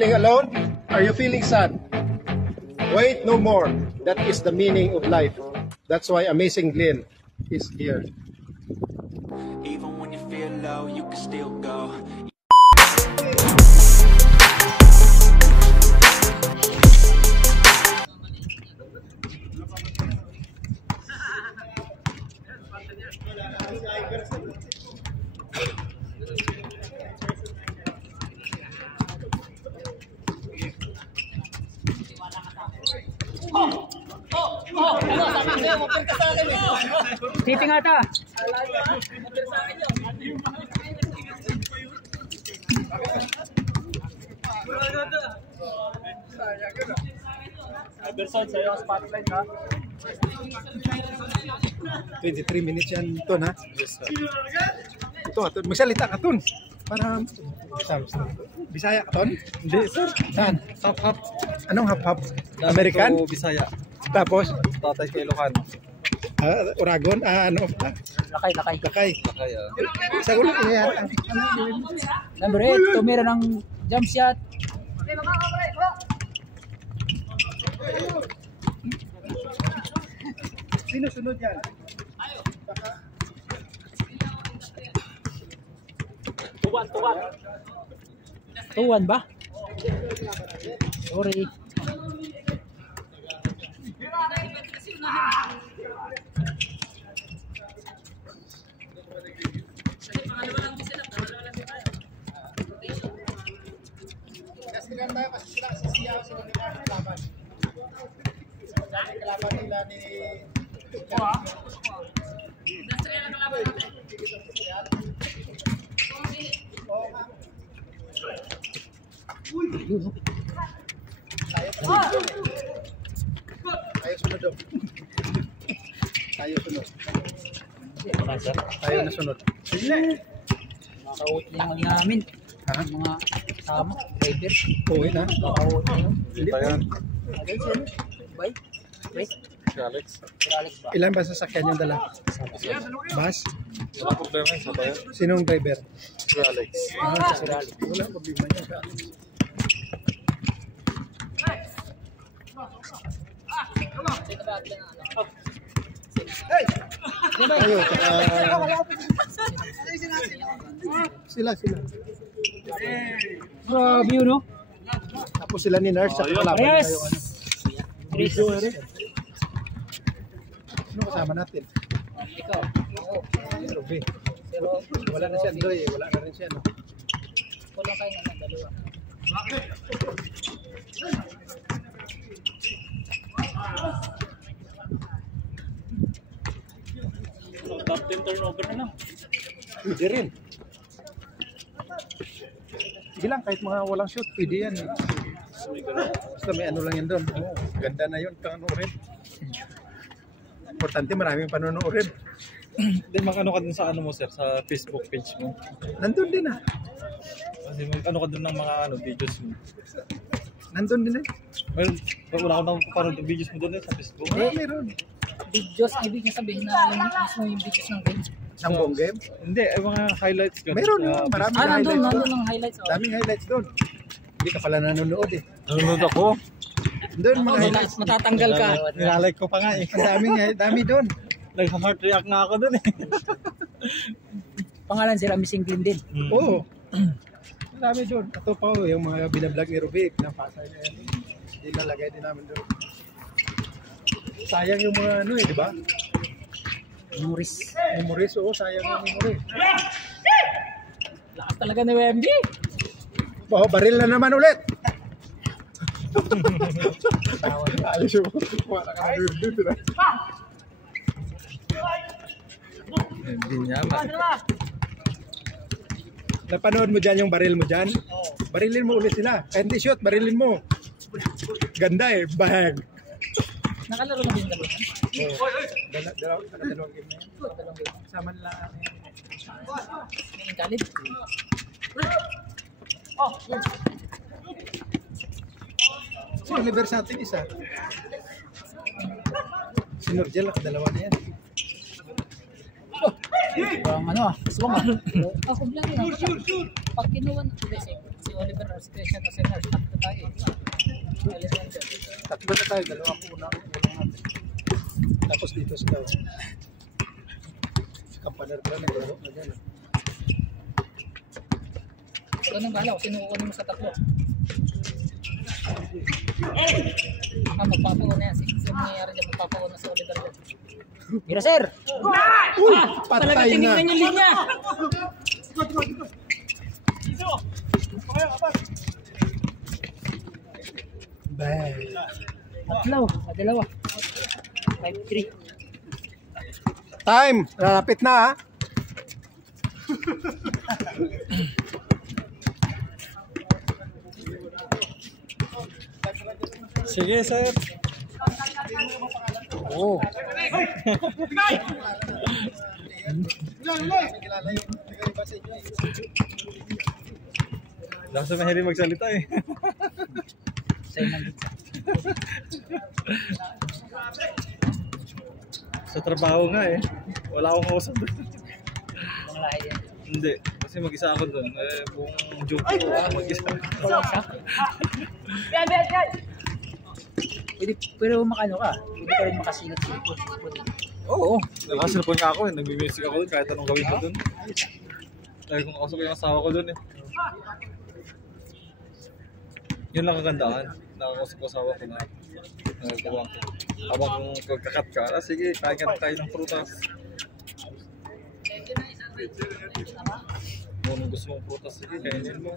feeling alone? Are you feeling sad? Wait no more. That is the meaning of life. That's why Amazing Glenn is here. Even when you feel low, you can still go. Tipi nga ta. Iverson, sa'yo ang spotlight ha. 23 minutes yan, Ton, ha? Yes, sir. Ito, magsalita ka, Ton. Para, Bisaya ka, Ton? Hindi, sir. Saan? Hap-hap. Anong hap-hap? American? Ito, Bisaya. Tapos, Tatay kay Ilocano. Oragon? Lakay. Lakay. Lakay, Sa gulo ko yan. Number 8, tumira ng jump shot. Sino sunod yan? Tuwan ba? Sorry. Kasigan tayo kasi sila sisiyaw sila ni kalaban. Kalaban nila ni Tayo sunod daw. Tayo sunod. Tayo na sunod. Nakauwi na yung namin. Ha? Mga kasama, driver. Uwi na. Nakauwi na yun. Hindi pa yan. Okay, sir. Bye. Wait. Si Alex. Sir Alex ba? Ilan ba sasakyan yung dala? Bus? Wala problema yun sa tayo. Sinong driver? Si Alex. Sir Alex. Wala problema niya. Tayo, sila. Grabe yun, no? Tapos sila ni Nurse sa kalaban. Yes! Video rin. Sino kasama natin? Ikaw. Ruby. Wala na siya, Doy. Wala na rin siya, no? Kulang kayo naman, dalawa. Top 10 turnover na. Pwede rin. Sige lang, kahit mga walang shoot, pwede yan. Basta may ano lang yan doon. Oh, ganda na yun, panonoorin. Importante, maraming panonoorin. Hindi, mag-ano ka dun sa ano mo, sir, sa Facebook page mo. Nandun din, ah. Kasi mag-ano ka dun ng mga videos mo. Nandun din, eh. Well, wala ko nang parang videos mo dun sa Facebook. Meron. Videos, ibig niya sabihin na yung mismo yung videos ng game. Ang buong game? Hindi, mga highlights ka. Meron, maraming highlights nandun doon. ang highlights. Oh. Daming highlights doon. Hindi ka pala nanonood, eh. Nanonood ako. Doon, mga highlights. Matatanggal ka. Nilalike ko pa nga eh. Ang dami doon. Nag-heart react na ako dun eh. Pangalan sila Missing Glenn din. Oo. Ang dami doon. Ito pa, yung mga binablog ni Rubik. Napasa niya yan. Dinalagay din namin doon. Sayang yung mga ano eh, di ba? Memories. Memories, oo, sayang yung memories. Lakas talaga ni WMG. Oh, baril na naman ulit. Ayos yung wala ka na dito na. Hindi niya ba? Napanood mo dyan yung baril mo dyan? Barilin mo ulit sila. Kahit hindi shoot, barilin mo. Ganda eh, bag. Nakalaro na din dalawa. Dalawang game na yan. Sama nila. May inkalib. Si Universe natin isa. Si Nurgel, dalawa na yan. Ang ano ah, swang ah. Ako lang yun. Pag kinuha ng basic, Oliver o si Christian o si Nars. Tatlo tayo. Alexander. Tatlo na tayo, dalawa po una. Tapos dito sila. Kampaner pa na naglaro na dyan. Ito nang bahala kung sino kukunin mo sa tatlo. Magpapauna yan. Sino nangyayari dyan? Magpapauna sa Oliver dyan. Mira sir! Patay na! Tingnan yung linya! Bang! Tatlo, dalawa. 5-3. Time! Lapit na ha! Sige, sir. Oo. Nasa mahilig magsalita eh. Sa'yo nang gitsa. Sa trabaho nga eh. Wala akong kausap doon. Ang lahi yan. Hindi. Kasi mag-isa ako doon. Buong joke ko mag-isa. Pwede, pero makano ka? Pwede ka rin makasinat-sinipot. Oo. Nakasilpon nga ako eh. Nagmi-music ako doon kahit anong gawin ko doon. Dahil kung kausap ko yung asawa ko doon eh. Yun lang kagandaan. Nakakausap ko asawa ko na nagagawa ko. Habang kung pagkakat ka, sige, kain ka na tayo ng prutas. Kung gusto mong prutas, sige, kainin mo.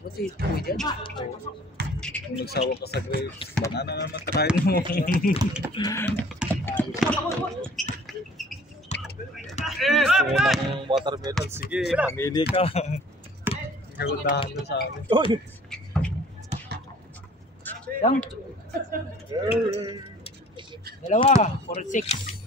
Buti, pwede yan. Kung nagsawa ka sa grapes, banana naman kakain mo. Gusto mo ng watermelon, sige, mamili ka. Kagundahan doon sa amin. Lang. Dalawa, 46.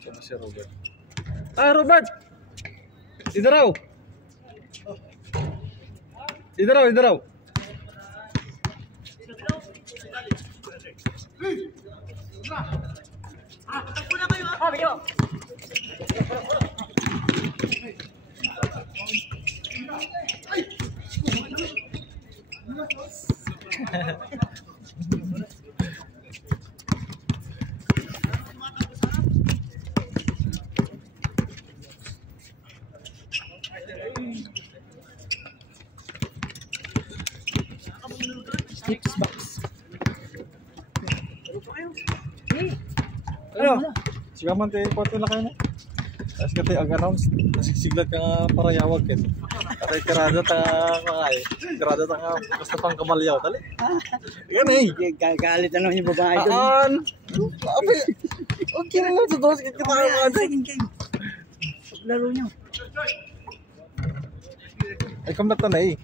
Sino si Robert? Ah, Robert! Dito raw! Dito raw, dito raw! Tips box. Ano? Sige man tayo, kwarto na kayo na. Tapos ka tayo ag-announce, nasigsiglat ka nga para yawag ka. Katay karada ta kakay. Karada ta nga, basta pang kamalyaw. Dali. Yan eh. Gagalit na naman yung babae doon. Aan! Ape! Okay na lang sa dos, kita ka mga Second game. Laro nyo. Ay, kamata na eh.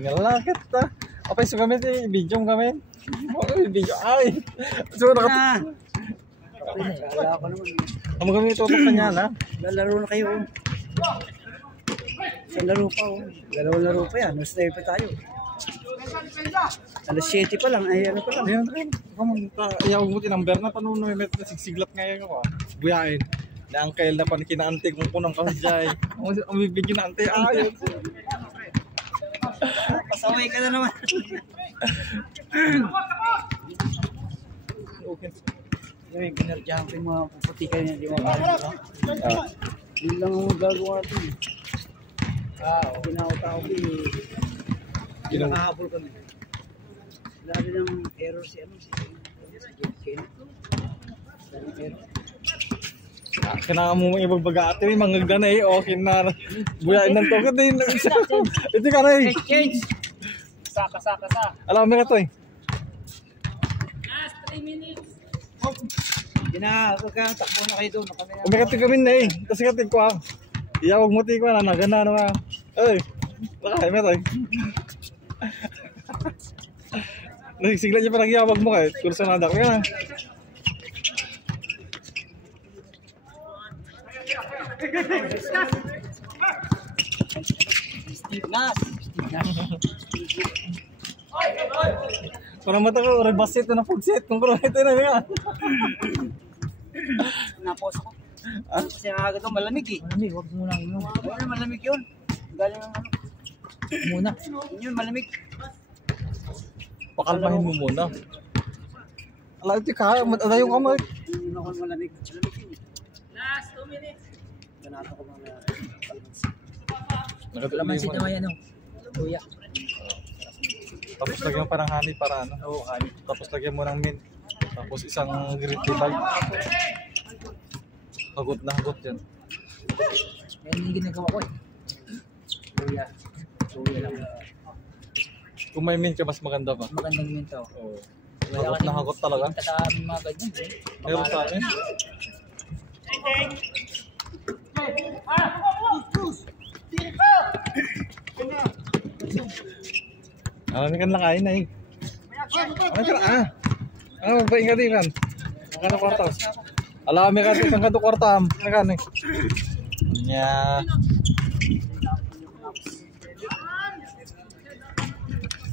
Ngalakit ta. Apay, so kami eh, video kami. Okay, video. Ay! So, Na. Wala ko naman. Ang kami ito kanya na. Lalaro na kayo. Isang laro pa. Dalawang laro pa yan. Mas pa tayo. Alas 7 pa lang. Ay, ano pa lang. Ayun, ayun. Iyawag mo tinamber na paano na may met na sigsiglat ngayon ako. Buyain. Na ang kail na pan kinaante kung kunang kasjay. Ang bibigyan na ante. Ayun. Pasaway ka na naman. Okay. Yung pinarjahan ko yung mga puputikan niya. Di mga kaya. Yun lang ang gagawa natin. Pinakatao ko eh. Pinakahabol kami. Lalo ng error si ano. Si Ken. Kailangan mo mga ibagbaga ate. May mangagda na eh. Okay na. Buyain ng tokat eh. Ito ka na eh. Change! Saka. Alam mo ka to eh. Last 3 minutes. Huwag ka, takbo na kayo doon. Umikati kami na eh. Kasi katin ko ah. Iyawag mo ti ko na nagana na. Ay. Baka met ay. Nagsigla niya pa nagyawag mo kay kurso na dak ka. Nas. Para mata ko ore basit na pugsit kung pero ito na nga. Napos ko. Kasi ang agad ko malamig eh. Malamig, wag muna inom. Ano malamig yun? Galing ng ano. Muna. Yun malamig. Pakalmahin mo muna. Ala ito ka, madayo ka mo. Yun ako malamig. Malamig yun. Last 2 minutes. Ganato ko mga Kalamansi na may ano. Luya. Tapos lagyan parang honey para ano. Oo, honey. Tapos lagyan mo ng mint. Tapos isang green tea bag. Hagot na hagot yan. Yan yung ginagawa ko eh. Luya. Luya lang. Kung may mint ka, mas maganda pa. Magandang minto. Oo. Hagot na hagot talaga. Punta sa amin mga ganyan eh. Meron sa akin. Alam kan lang kain na eh. Ano ka ah? Ano magpaing ka din kan? Ano kwarta? Alam ka din kan kwarta am. Ano kan eh? Nya.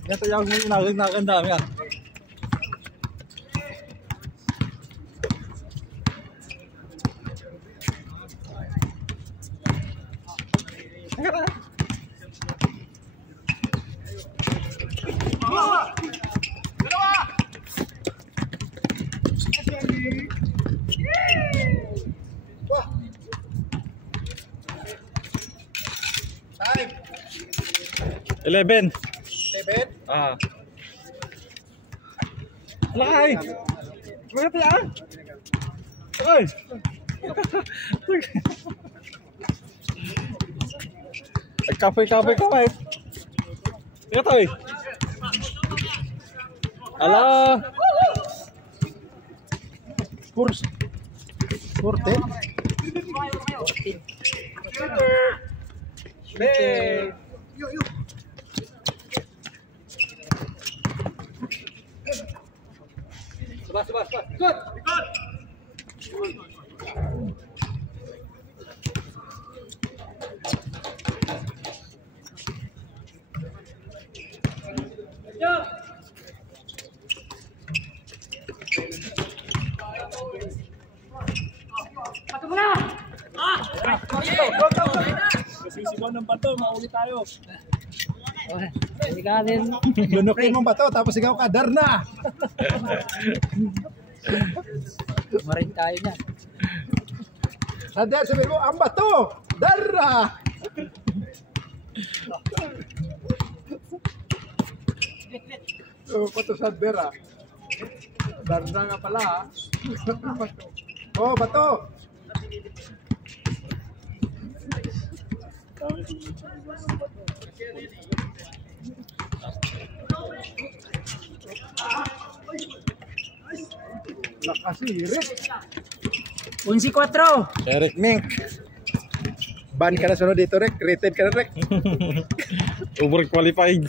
Ito yung naganda yan. Time. 11. 11. Ah. Lakay. Magati ah. Oy. Kapoy-kapoy ka ba? Ito eh. Ala. Kurs. Kurte. Hey. Sebas. Good. Sisigaw ng bato, mauli tayo. Hindi ka rin. Lunukin mong bato tapos ikaw ka, Darna! Marin tayo na. Sabi mo, ang bato! Darna! Bato sa Dera. Darna nga pala. Oh, bato! Nakasirit. 11-4. Eric Mink. Ban ka na sunod dito, Rek. Rated ka na, Rek. Overqualified.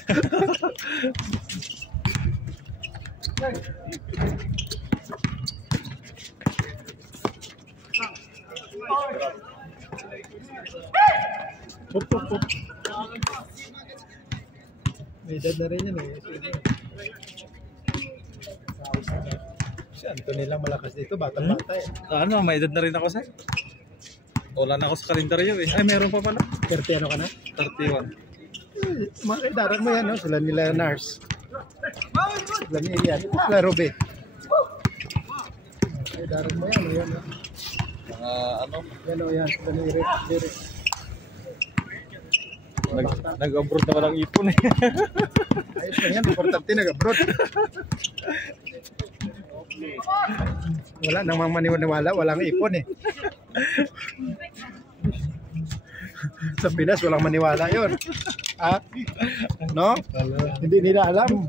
Hup. May edad na rin yan eh. Siya, ito nilang malakas dito. Bata-bata eh. Ano, may edad na rin ako sa. Wala na ako sa kalendaryo eh. Ay, meron pa pala. 30 ano ka na? 31. Mga edaran mo yan, no? Sila nila Nars. Sila ni Ian. Sila Ruby. Edaran mo yan, yan. No? Ano? Yan o yan. Sila ni Rick. Nag-abroad na walang ipon eh. Ayos na yan. Importante nag-abroad. Wala nang mamaniwala. Walang ipon eh. Sa Pinas, walang maniwala yun. Ha? No? Hindi nila alam.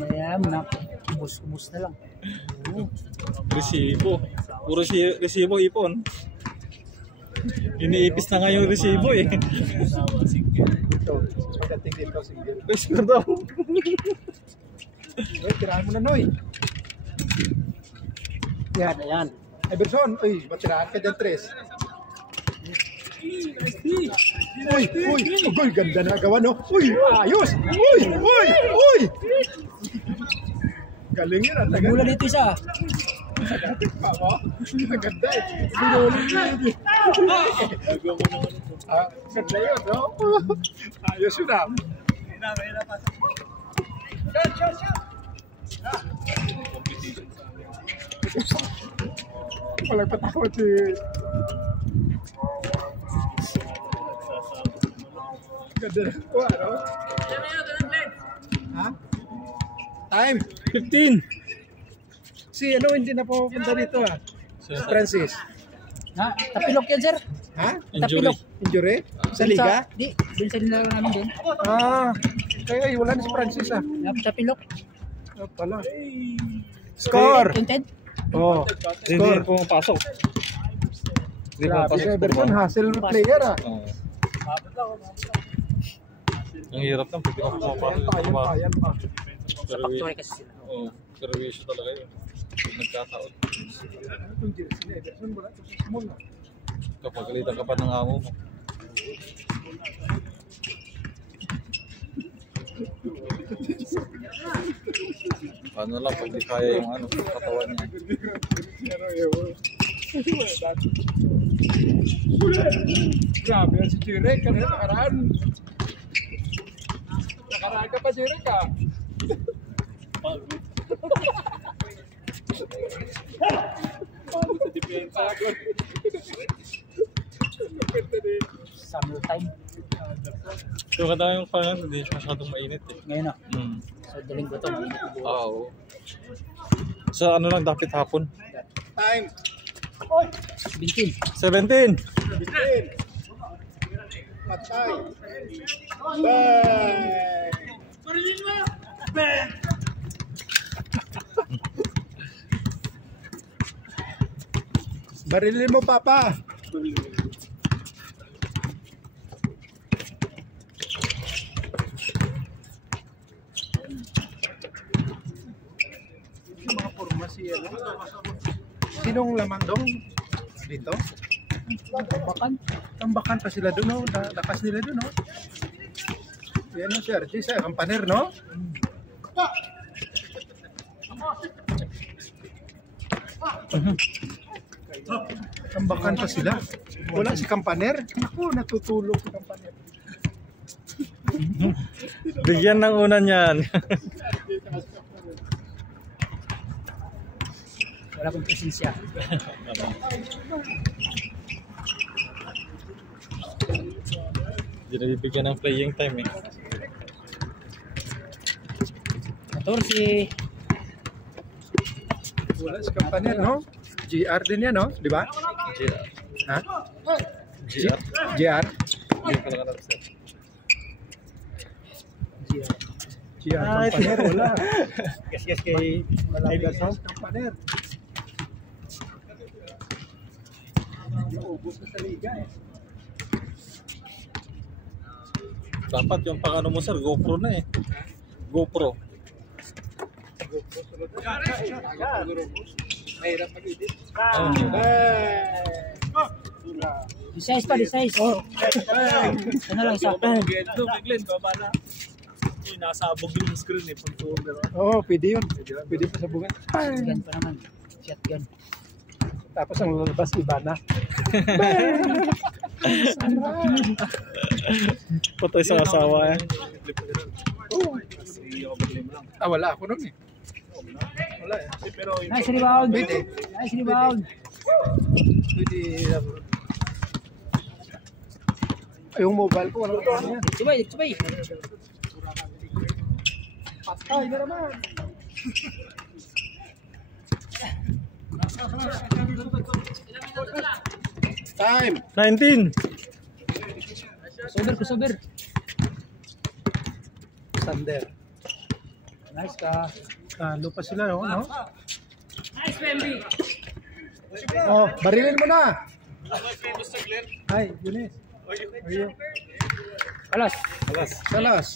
Ayan, na. Ubus na lang. Resibo. Puro resibo ipon. Iniipis na nga yung resibo eh. Ito, pagdating dito, single. Pwesto daw. Noy, tirahan mo na, Noy. Yan, ayan. Iverson, uy, matirahan ka dyan, Tres. Uy, uy, uy, ganda na gawa, no? Uy, ayos! Uy, uy, uy! Galing yun, ang tagal. Mula dito isa. Dating pa mo? Ang ganda eh. Ganda yun, no? Ayos yun ah. Walang patakot si... Ganda na ito, ano? Ha? Time! 15. Si ano, hindi na pupunta dito ah. Francis. Ha? Tapilok yan, sir. Ha? Tapilok. Injury? Sa liga? Di, dun sa nilaro namin din. Ah, kaya wala na si Francis ah. Tapilok. Ah, pala. Score! Tinted. Oh, Hindi score. pumapasok. Hindi Grabe, pumapasok. Everton, hustle player ah. Oo. Ang hirap lang pag pumapasok. Ayan pa, ayan pa. Factory kasi sila. Oo, servisyo talaga yun. Pag nagkataon. Itong jersey ni Everton, wala ito sa small ah. Kapag kalitan ka pa ng amo mo. Ano lang, pag di kaya yung ano, katawan niya. Grabe yan si Jirek, kanina nakaraan. Nakaraan ka pa Jirek ah. Summer time. So kada yung pangalan, hindi masyadong mainit eh. Ngayon na. Hmm. So, daling ko ito. Oo. Sa ano lang dapat hapon? Time! 17. 17! Patay! Bang! Barilin mo, Papa! Mga forma si ano? Sinong lamang dong dito? Bakan. Tambakan pa sila doon, no? Lakas nila doon, no? Yan o, Sir. Di sa kampaner, no? Tambakan pa sila. Wala si kampaner. Ako, natutulog si kampaner. Bigyan ng unan yan. Wala akong presensya. Hindi na bibigyan ng playing time eh. 14. Wala si kampaner, no? GR din yan, no? Di ba? GR. Ha? GR? GR? Hindi ko lang alam sir. GR, kampaner, wala. Yes, kay Malagas, no? Kampaner. Ubus na sa liga, eh. Dapat yung pang ano mo sir, GoPro na eh. GoPro. Mahirap mag-edit. Di-size pa, di-size. Oh. Ano lang isa. Nasabog yung screen eh. Oo, pwede yun. Pwede pa sa bunga. Shotgun pa naman. Shotgun. Tapos ang lalabas, iba na. Patay sa asawa eh. Ah, wala ako nun eh. Wala eh. Pero Nice rebound. Pwede. Nice rebound. pwede. Ay, yung mobile ko, wala ko yan. Subay, subay. Patay na naman. Time. 19! Kusober. Thunder. Nice ka. Talo pa sila, no? Oh, barilin mo na. Hi, Eunice. Are you? Alas. Alas. Salas.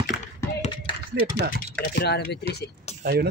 Sleep na. Tira-tira na Beatrice eh. Tayo na.